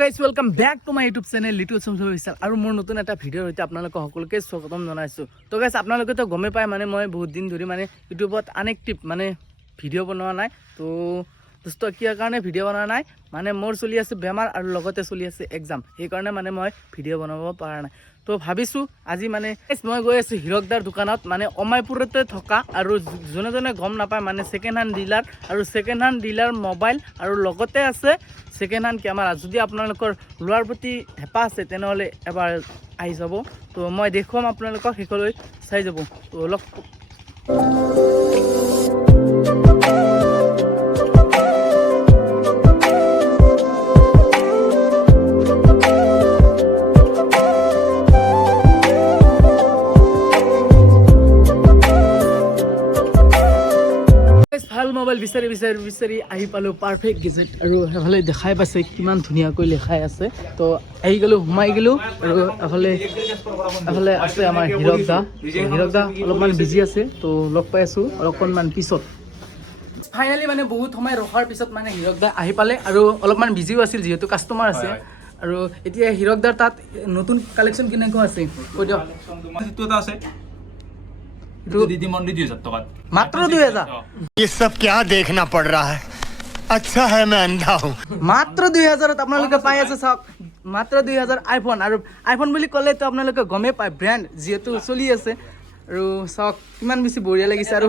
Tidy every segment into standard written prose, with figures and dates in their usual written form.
Guys welcome back to my YouTube channel little Chamcham official আৰু মোৰ নতুন এটা ভিডিঅ'ৰ সৈতে আপোনালোকক সকলোকে স্বাগতম জনাইছোঁ। তো গাইজ আপোনালোকেতো গমেই পায় মই বহুত দিন ধৰি ইউটিউবত আনএক্টিভ ভিডিঅ' বনোৱা নাই। তো দোস্ত কিয় কাৰণে ভিডিঅ' বনোৱা নাই মোৰ চলি আছে বেমাৰ আৰু লগতে চলি আছে এক্সাম, সেইকাৰণে মই ভিডিঅ' বনাব পৰা নাই। তো ভাবিছোঁ আজি মই গৈ আছোঁ হীৰকদাৰ দোকানত অমাইপুৰতে থকা, আৰু যোনে যোনে গম নাপায় ছেকেণ্ড হেণ্ড ডিলাৰ, আৰু ছেকেণ্ড হেণ্ড ডিলাৰ মোবাইল আৰু লগতে আছে ছেকেণ্ড হেণ্ড কেমেৰা। যদি আপোনালোকৰ লোৱাৰ প্ৰতি হেঁপাহ আছে তেনেহ'লে এবাৰ আহি যাব। তো মই দেখুৱাম আপোনালোকক, শেষলৈ চাই যাব। তো অলপ ভাল মোবাইল বিচাৰি আহি পালোঁ পাৰফেক্ট গেজেট, আৰু এফালে দেখাই পাইছে কিমান ধুনীয়াকৈ লেখাই আছে। তো আহি গ'লোঁ, সোমাই গ'লোঁ, আৰু এফালে আছে আমাৰ হীৰকদা। হীৰকদা অলপমান বিজি আছে, তো লগ পাই আছোঁ অকণমান পিছত। ফাইনেলি বহুত সময় ৰখাৰ পিছত হীৰকদা আহি পালে, আৰু অলপমান বিজিও আছিল যিহেতু কাষ্টমাৰ আছে। আৰু এতিয়া হীৰকদাৰ তাত নতুন কালেকশ্যন কেনেকুৱা আছে কৈ দিয়ক। মাত্ৰ 2000। ये सब क्या देखना पड़ रहा है? अच्छा है मैं अंधा हूँ। মাত্ৰ 2000ত আপোনালোকে পাই আছে। চাওক, মাত্ৰ 2000 আইফোন। আৰু আইফোন বুলি ক'লেতো আপোনালোকে গমেই পায় ব্ৰেণ্ড যিহেতু চলি আছে। আৰু চাওক কিমান বেছি বঢ়িয়া লাগিছে, আৰু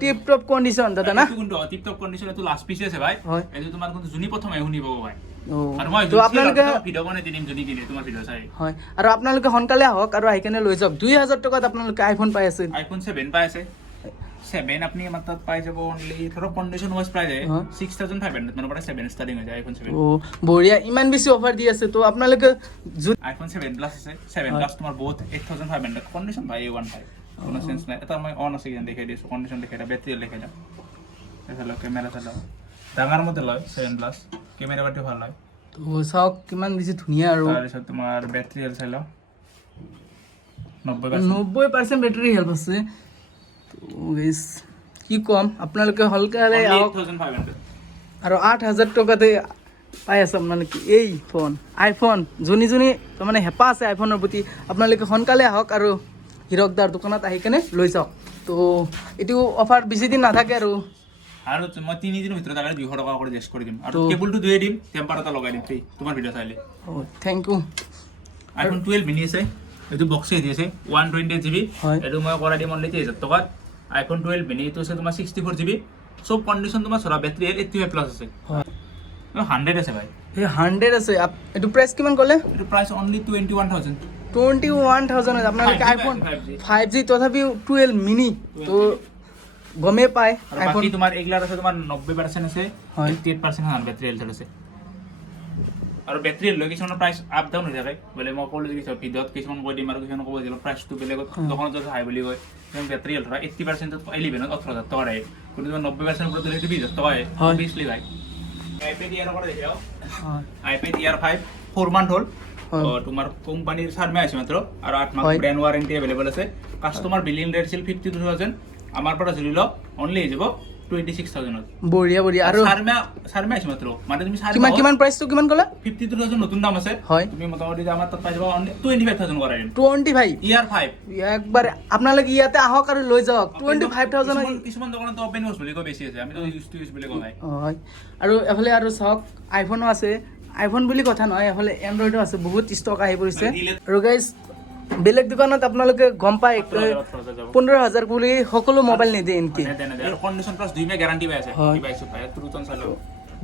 টিপ টপ কণ্ডিশ্যন দাদা না। টিপ টপ কণ্ডিশ্যন এইটো লাষ্ট পিচ আছে ভাই। হয়, এইটো তোমাৰ কিন্তু জুনি প্ৰথমে শুনিব ভাই। আৰু মই তো আপোনালোকে ভিডিঅ' বনাই দিম জুনি কিনে তোমাৰ ভিডিঅ' চাই। হয়, আৰু আপোনালোকে সোনকালে আহক আৰু আহি কেনে লৈ যাওক। 2000 টকাত আপোনালোকে আইফোন পাই আছে। আইফোন 7 পাই আছে। 7 আপনি আমার তাত পাই যাব অনলি ধৰক কন্ডিশন ওয়াইজ প্ৰাইস 6500 মানৰ পৰা 7 স্টাৰ্টিং হৈ যায় আইফোন 7। ও বঢ়িয়া, ইমান বেছি অফাৰ দি আছে। তো আপোনালোকে আইফোন 7 প্লাস আছে। 7 প্লাস তোমাৰ বহুত 8500 কন্ডিশন ভাই A1 পাই, কোনো সেন্স নাই। এটা মই অন আছে কিনে দেখাই দিছো, কন্ডিশন দেখাই দিম, ব্যাটারি দেখাই দিম। এফালে ক্যামেরা চালাও, ডাঙৰ মতে লয় 7 প্লাস, ক্যামেৰা পাতি ভাল হয়। তো চাওক কিমান বেছি ধুনীয়া। আৰু তাৰপিছত তোমাৰ ব্যাটাৰি হেল্থ চাই লও 90% বেটাৰী হেল্প আছে। কি কম, আপোনালোকে সোনকালে আহক। 8500 আৰু 8000 টকাতে পাই আছে আপোনালোকে এই ফোন আইফোন। যোনী তাৰমানে হেঁপাহ আছে আইফোনৰ প্ৰতি, আপোনালোকে সোনকালে আহক আৰু হীৰকদাৰ দোকানত আহি কেনে লৈ যাওক। তো এইটো অফাৰ বেছি দিন নাথাকে। আৰু মই 3 দিনৰ ভিতৰত আগে 200 টকা কৰি জেষ্ট কৰি দিম, আৰু কেবলটো দিয়ে দিম, টেম্পাৰ এটা লগাই দিম ফ্ৰী তোমাৰ ভিডিঅ' চাইলে। Thank U. আইফোন 12 মিনি আছে, এইটো বক্সে দি আছে 128 GB। এইটো মই কৰাই দিম অনলি 3000 টকাত। আইফোন 12 মিনি এইটো আছে তোমাৰ 64 GB, সব কন্ডিশন তোমাৰ সৰা ব্যাটারি 85 প্লাস আছে। 100 আছে ভাই, এই 100 আছে। এইটো প্ৰাইচ কিমান ক'লে? এইটো প্ৰাইস অনলি 21000। 21000 আপোনালোকে আইফোন 5G তথাপিও 12 মিনি। তো গমেই পায় আইফোন তোমাৰ এগলাৰ আছে তোমাৰ 90% আছে, 88% হান ব্যাটাৰি হেল্থ আছে। আৰু ব্যাটাৰি লৈ কিছুমান প্ৰাইস আপ ডাউন হৈ থাকে। বলে মই ক'লো যে ভিডিঅ'ত কিছুমান কৈ দিম, আৰু কিছুমান ক'ব যে প্ৰাইসটো বেলেগত দোকানত যদি হাই বুলি কয়, যেন ব্যাটাৰি হেল্থ 80% 11 18000 টকা আহে, কিন্তু 90% ওপৰত দিলে 20000 টকা আহে। অবভিয়াসলি ভাই আইপ্যাড ইয়াৰ কৰে দেখাও। আইপ্যাড ইয়াৰ 5 4 মান্থ হ'ল। তোমাৰ কোম্পানীৰ সাৰ্মে আছে মাত্ৰ, আৰু 8 মাহ ব্ৰ্যান্ড ওয়াৰেন্টি अवेलेबल আছে। কাস্টমাৰ বিলিং ৰেট ছিল 52000, আমাৰ পৰা জুৰি ল অনলি হৈ যাব 26000। বঢ়িয়া। আৰু সাৰ্মে আছে মাত্ৰ, তুমি কিমান প্ৰাইচটো কিমান ক'লে? 52000 নতুন দাম আছে। তুমি মোটামুটি আমাৰ তাত পাই যাবা অনলি 25000 কৰাই দিম। 25 ইয়াৰ 5 একবাৰ আপোনালোকে ইয়াতে আহক আৰু লৈ যাওক। 25000 কিছুমান দোকানত ওপেন হাউস বুলি কয় বেছি আছে, আমি তো ইউজ টু ইউজ বুলি কওঁ ভাই। হয়, আৰু এফালে আৰু চাওক আইফোনো আছে। আইফোন বুলি কথা নহয়, এফালে এণ্ড্ৰইডো আছে, বহুত ষ্টক আহি পৰিছে। আৰু গাইজ বেলেগ দোকানত আপোনালোকে গম পায় 15000 বুলি সকলো মোবাইল নিদিয়ে এনকি। কন্ডিশন প্লাস 2 মাহ গ্যারান্টি পাই আছে। ডিভাইস পাই তুরুতন চালো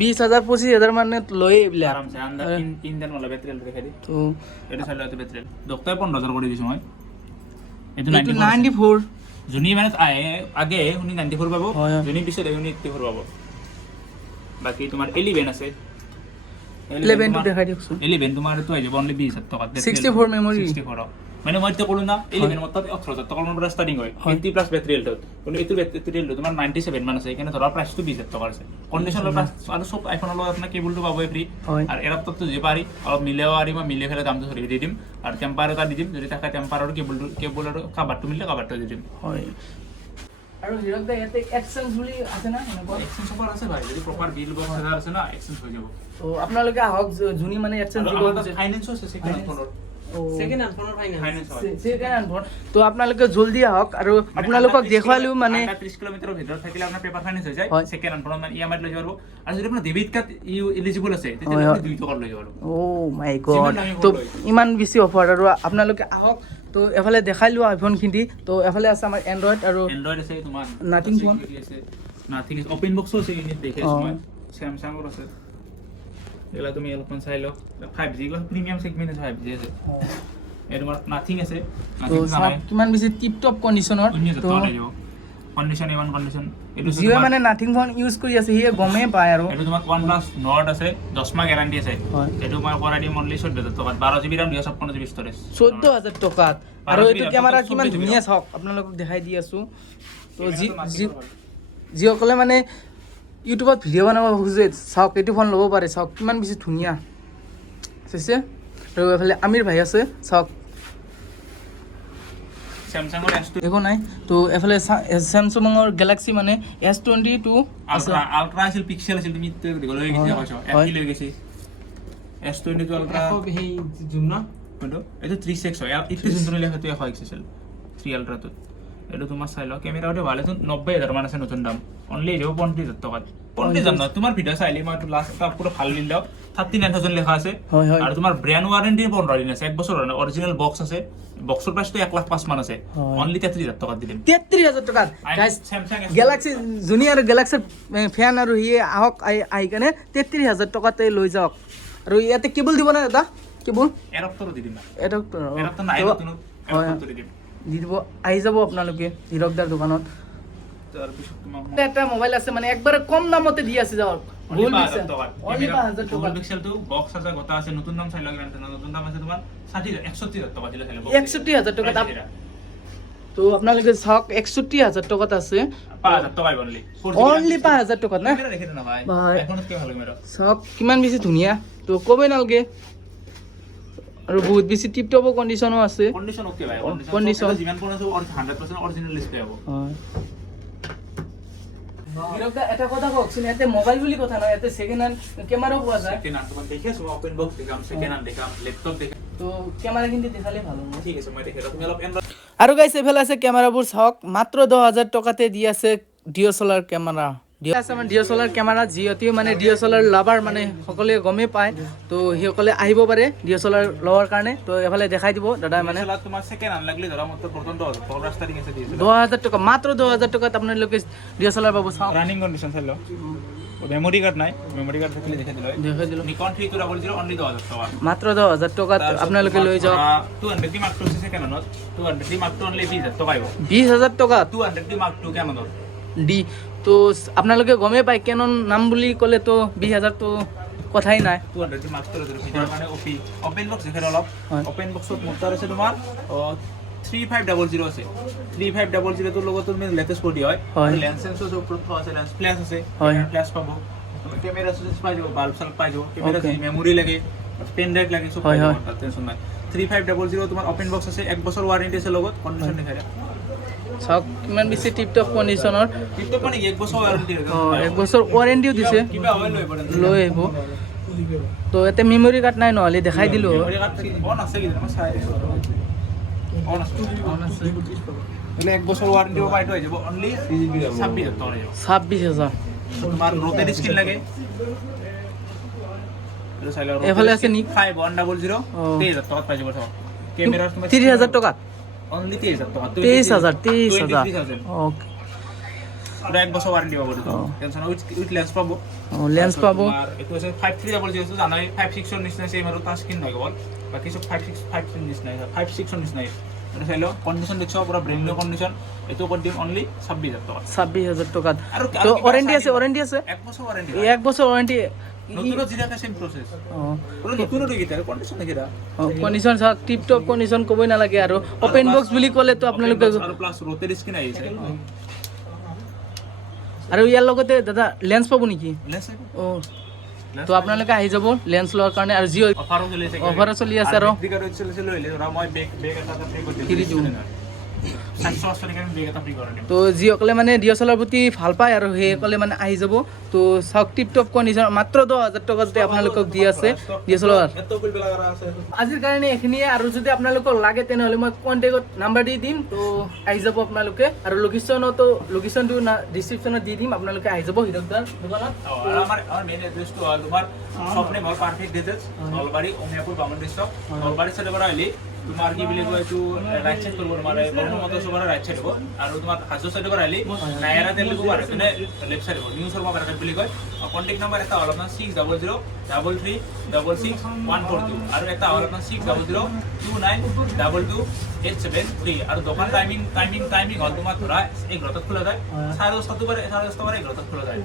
20000 25000 মানে লয়ে এইবিলাক আরামসে আন্দার 3 দিন মালা ব্যাটারি দেখাই দি। তো এটা চাইলে তো ব্যাটারি ডক্টর 15000 করে দিছো মই। এটো 94 জুনি মানে আগে উনি 94 পাবো, জুনি পিছত উনি 84 পাবো। বাকি তোমার 11 আছে। 11 তো দেখাই দিওকচোন। 11 তোমার তো আই যাব অনলি 20000 টাকা। 64 মেমরি। 64 মানে মই তো কলো না 11 মত 18000 টাকা মানৰ পৰা ষ্টাৰ্টিং হয়। 80 প্লাস ব্যাটাৰি হেল্থ, কিন্তু এইটো ব্যাটাৰি হেল্থ তোমাৰ 97 মান আছে, এখানে ধৰা প্ৰাইসটো 20000 টাকা আছে। কন্ডিশন প্লাস আৰু সব আইফোনৰ লগত আপোনাৰ কেবলটো পাবই ফ্ৰী। আৰু এৰাপটো যে পাৰি অলপ মিলাও, আৰু মই মিলে ফেলে দামটো ধৰি দি দিম, আৰু টেম্পাৰ এটা দি দিম। যদি থাকে টেম্পাৰ আৰু কেবল আৰু কাভাৰটো মিলে কাভাৰটো দি দিম। হয়, আৰু হিৰক দা ইয়াতে এক্সচেঞ্জ বুলি আছে না এনেকুৱা এক্সচেঞ্জ অফাৰ আছে ভাই যদি প্ৰপাৰ বিল বক্স এটা আছে না এক্সচেঞ্জ হৈ যাব তো আপোনালোকে আহক যোনি মানে এক্সচেঞ্জ দিব ফাইনেন্সো আছে সেকেন্ড ফোনৰ তো আপোনালোকে জলদি আহক আৰু আপোনালোকক দেখুৱালেও মানে 30 কিলোমিটাৰৰ ভিতৰত থাকিলে আপোনাৰ পেপাৰ ফাইনেন্স হৈ যায় সেকেন্ড হ্যান্ড ফোনৰ মানে ইএমআই লৈ যাব আৰু যদি আপোনাৰ ডেবিট কাৰ্ড এলিজিবল আছে তেতিয়া আপুনি 2 টকা লৈ যাব ও মাই গড তো ইমান বেছি অফাৰ আৰু আপোনালোকে আহক তো এফালে দেখাই লোৱা আইফোনখিনি তো এফালে আছে আমাৰ এন্ড্ৰইড আৰু এন্ড্ৰইড আছে তোমাৰ নাথিং ফোন আছে নাথিং ওপেন বক্সও আছে ইউনিট দেখে মই স্যামসাংৰ আছে এলা তুমি অলপমান চাই লো 5G গুলো প্ৰিমিয়াম সেগমেন্ট আছে 5G আছে এডমাৰ নাথিং আছে তো কিমান বেছি টিপ টপ কন্ডিশনৰ তো কন্ডিশন ইমান কন্ডিশন এটো জিও মানে নাথিং ফোন ইউজ কৰি আছে হিয়ে গমে পায় আৰু এটো তোমাৰ OnePlus Nord আছে 10 মাহ গ্যাৰান্টি আছে এটো মই কৰাই দিম অনলি 14000 টকা 12GB RAM 256GB ষ্টৰেজ 14000 টকাত আৰু এইটো কেমেৰা কিমান ধুনীয়া চাওক আপোনালোকক দেখাই দি আছো তো জিও কলে মানে ইউটিউবত ভিডিও বনাব খুজে চাওক এইটো ফোন ল'ব পাৰে চাওক কিমান বেছি ধুনীয়া আছে আৰু এফালে আমিৰ ভাই আছে চাওক স্যামসাংৰ S2 একো নাই তো এফালে স্যামসাংৰ গ্যালাক্সি মানে S22 আলট্ৰা আছিল পিক্সেল আছিল তুমি লৈ গৈছা কৈছো এপি লৈ গৈছি S22 আলট্ৰা হেই জুম না কোনটো এটো 3.6 হয় ইটো জুম লৈ হতে হয় এক্সেল 3 আলট্ৰা তো এটো তোমাৰ চাই ল ক্যামেৰাটো ভালে তো 90000 মান আছে নতুন দাম অনলি 25000 টকা 25000 না তোমাৰ ভিডিও চাইলে মই তো লাষ্ট এটা পুৰো ভাল দিল 39000 লেখা আছে আৰু তোমাৰ ব্ৰ্যান্ড ওয়াৰেন্টি 15 দিন আছে 1 বছৰ অৰিজিনাল বক্স আছে বক্সৰ প্ৰাইস তো 1,05,000 মান আছে অনলি 33000 টকা দিম 33000 টকা guys Galaxy junior Galaxy fan আৰু হিয়ে আহক আই কানে 33000 টকাতে লৈ যাওক আৰু ইয়াতে কেবল দিব না দাদা কেবল এডাপ্টাৰ দি দিম এডাপ্টাৰ নাই নতুন এডাপ্টাৰ দি দিম দি দিব আহি যাব আপোনালোকে হিৰকদাৰ দোকানত তাৰপিছত তোমাৰ এটা মোবাইল আছে মানে একবারে কম দামতে দি আছে যাওক অনলি 5000 টকা অনলি 5000 টাকা পিক্সেল তো বক্স আছে গটা আছে নতুন নাম চাই লাগেন নতুন দাম আছে তোমাৰ 66000 টকা দিলে চাইলে 61000 টাকা দাম তো আপোনালোকে চাওক 61000 টাকাত আছে 5000 টকা অনলি অনলি 5000 টাকাত না কেমেৰা দেখে না ভাই এখনত কি ভালো মেৰা চাওক কিমান বেছি ধুনীয়া তো কবই নালগে আৰু বহুত বেছি টিপ টপ কন্ডিশনও আছে কন্ডিশন ওকে ভাই কন্ডিশন যিমান কোন আছে 100% অৰিজিনাল ডিসপ্লে হ'ব হিৰকদা এটা কথা কওকচোন ইয়াতে মোবাইল বুলি কথা নহয় ইয়াতে সেকেন্ড হ্যান্ড ক্যামেৰাও পোৱা যায় সেকেন্ড হ্যান্ড তোমাক দেখিছো ওপেন বক্স দেখাম সেকেন্ড হ্যান্ড দেখাম ল্যাপটপ দেখাম তো ক্যামেৰা কিন্তু দেখালে ভালো হ'ব ঠিক আছে মই দেখাম তুমি অলপ আৰু গাইস এফালে আছে ক্যামেৰাবোৰ চাওক মাত্ৰ 10000 টকাতে দি আছে ডিএসএলআৰ ক্যামেৰা আছে মানে ডিএসএলআৰ ক্যামেৰা জিঅ'টিও মানে ডিএসএলআৰ লাভাৰ মানে সকলোৱে গমে পায় তো হিসকলে আহিব পাৰে ডিএসএলআৰ লৱাৰ কাৰণে তো এফালে দেখাই দিব দাদা মানে তোমাৰ সেকেন্ড হ্যান্ড লাগলে ধৰা মত বৰ্তন 10000 ৰাস্তা ঠিক আছে 10000 টাকা মাত্ৰ 10000 টাকাত আপোনালোকে ডিএসএলআর পাব চাওক রানিং কন্ডিশন চাই লো মেমরি কার্ড নাই মেমরি কার্ড থাকিলে দেখাই দিল নিকন 3200 অনলি 10000 টাকা মাত্ৰ 10000 টাকাত আপোনালোকে লৈ যাওক 200 ডি মার্ক 2 আছে কেননত 200 ডি মার্ক 2 অনলি 20000 টাকা আইব 20000 টাকা 200 ডি মার্ক 2 কেননত ডি তো আপোনালোকে গমে পায় কেনন নাম বুলি ক'লে তো 20000 তো কথাই নাই 200 ডি মার্ক 2 ভিডিওৰ কাৰণে ওপি ওপেন বক্স দেখে অলপ ওপেন বক্সত মোটৰ আছে তোমাৰ 3500 আছে 3500 তোৰ লগত তুমি লেটেষ্ট কৰি হয় লেন্স সেন্সৰ ওপৰত আছে লেন্স প্লাস আছে প্লাস পাব ক্যামেৰা সুইচ পাই যাব বাল্ব সাল পাই যাব ক্যামেৰা মেমৰি লাগে পেন ড্ৰাইভ লাগে সব পাই যাব টেনশন নাই 3500 তোমাৰ ওপেন বক্স আছে 1 বছৰ ওয়াৰেন্টি আছে লগত কন্ডিশন দেখাই চাওক কিমান বেছি টিপ টপ কন্ডিশনৰ টিপটপ মানে 1 বছৰ ওয়াৰেন্টি 1 বছৰ ওয়াৰেন্টিও দিছে কিবা হয় লৈ আহিব তো এতে মেমৰি কাৰ্ড নাই নহলে দেখাই দিলো মেমৰি কাৰ্ড অন আছে কি মই চাই অন আছে মানে 1 বছৰ ওয়ারেন্টি পাই তো যাব অনলি 26000 টাকা 26000 তোমার রোটেট স্ক্রিন লাগে এফালে আছে নি 5100 23000 টাকা পাই যাব ক্যামেরা তুমি 30000 টাকা অনলি 23000 টাকা 23000 ওকে পুরো 1 বছর ওয়ারেন্টি পাবো তো টেনশন উইথ লেন্স পাবো লেন্স পাবো আর এটো আছে 5300 আছে জানাই 56 এর নিচে সেই মারো টাচ স্ক্রিন নাই গল বাকি সব 56 এর নিচে নাই 56 এর নিচে নাই এটা চাইলো কন্ডিশন দেখছো পুরো ব্র্যান্ড নিউ কন্ডিশন এটো করে দিম অনলি 26000 টাকা 26000 টাকা তো ওয়ারেন্টি আছে 1 বছর ওয়ারেন্টি 1 বছর ওয়ারেন্টি নতুন জিরাকা সেম প্রসেস পুরো নতুন দেখি কন্ডিশন দেখি কন্ডিশন সব টিপ টপ কন্ডিশন কবই না লাগে আৰু ওপেন বক্স বুলি ক'লে তো আপোনালোকে আৰু প্লাস ৰোটেট স্ক্ৰিন আইছে আৰু ইয়াৰ লগতে দাদা লেন্স পাব নেকি লেন্স ও তো আপোনালোকে আহি যাব লেন্স লোৱাৰ কাৰণে আৰু জিঅ অফাৰো চলি আছে আৰু দিগাৰ চলি লৈ ৰা মই বেক এটা ফ্ৰী কৰি দিম 780 কাৰণে বেগ এটা ফ্ৰী কৰাই দিম তো যিসকলে মানে DSLR প্ৰতি ভাল পায় আৰু সেইসকলে মানে আহি যাব তো চাওক টিপ টপ কণ্ডিশ্যন মাত্ৰ 10,000 টকা যদি আপোনালোকক দি আছে DSLR আজিৰ কাৰণে এইখিনিয়ে আৰু যদি আপোনালোকক লাগে তেনেহ'লে মই কণ্টেক্টত নাম্বাৰ দি দিম তো আহি যাব আপোনালোকে আৰু লোকেশ্যনটো ডিছক্ৰিপশ্যনত দি দিম আপোনালোকে আহি যাব হীৰকদাৰ দোকানত আৰু আমাৰ মেইন এড্ৰেছটো হ'ল তোমাৰ শ্বপ নেম হ'ল পাৰফেক্ট ডিটেইলছ নলবাৰী অমিয়াপুৰ বামুণী চক নলবাৰী চাইডৰ পৰা আহিলে তোমাৰ কি বুলি কয় এইটো ৰাইট চাইড কৰিব তোমাৰ ব্ৰহ্মপুত্ৰ চুবাৰ ৰাইট চাইড হ'ব আৰু তোমাৰ হাজো চাইডৰ পৰা আহিলে নায়াৰা তেল দিব পাৰে তেনে লেফ্ট চাইড হ'ব নিউ শৰ্মা মাৰ্কেট বুলি কয় কণ্টেক্ট নাম্বাৰ এটা হ'ল আপোনাৰ 600333142 আৰু এটা হ'ল আপোনাৰ 600292287 আৰু দোকান টাইমিং হ'ল তোমাৰ ধৰা 11টাত খোলা যায় 10:30 পৰা 11টাত খোলা যায়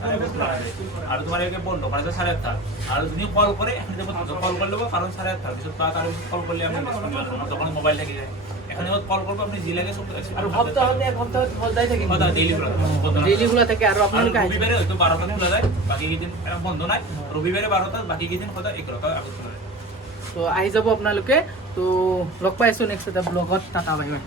আৰু তোমাৰ একে বন্ধ কৰা যায় 8:30 আৰু যদি কল কৰে এখন কল কৰি ল'ব কাৰণ 8:30 পিছত বা তাৰ কল কৰিলে আমি দোকানত মোবাইল থাকি যায় এখানে কল কৰিব আপুনি যি লাগে সব আৰু সপ্তাহত এক সপ্তাহত সদায় থাকিব সদায় ডেইলি খোলা থাকে আৰু আপোনালোকে আহি ৰবিবাৰে হয়তো 12টাত খোলা যায় বাকী কেইদিন বন্ধ নাই ৰবিবাৰে 12টাত বাকী কেইদিন সদায় 11টাত আগত খোলা যায় তো আহি যাব আপোনালোকে তো লগ পাইছোঁ নেক্সট এটা ব্লগত টাটা বাই বাই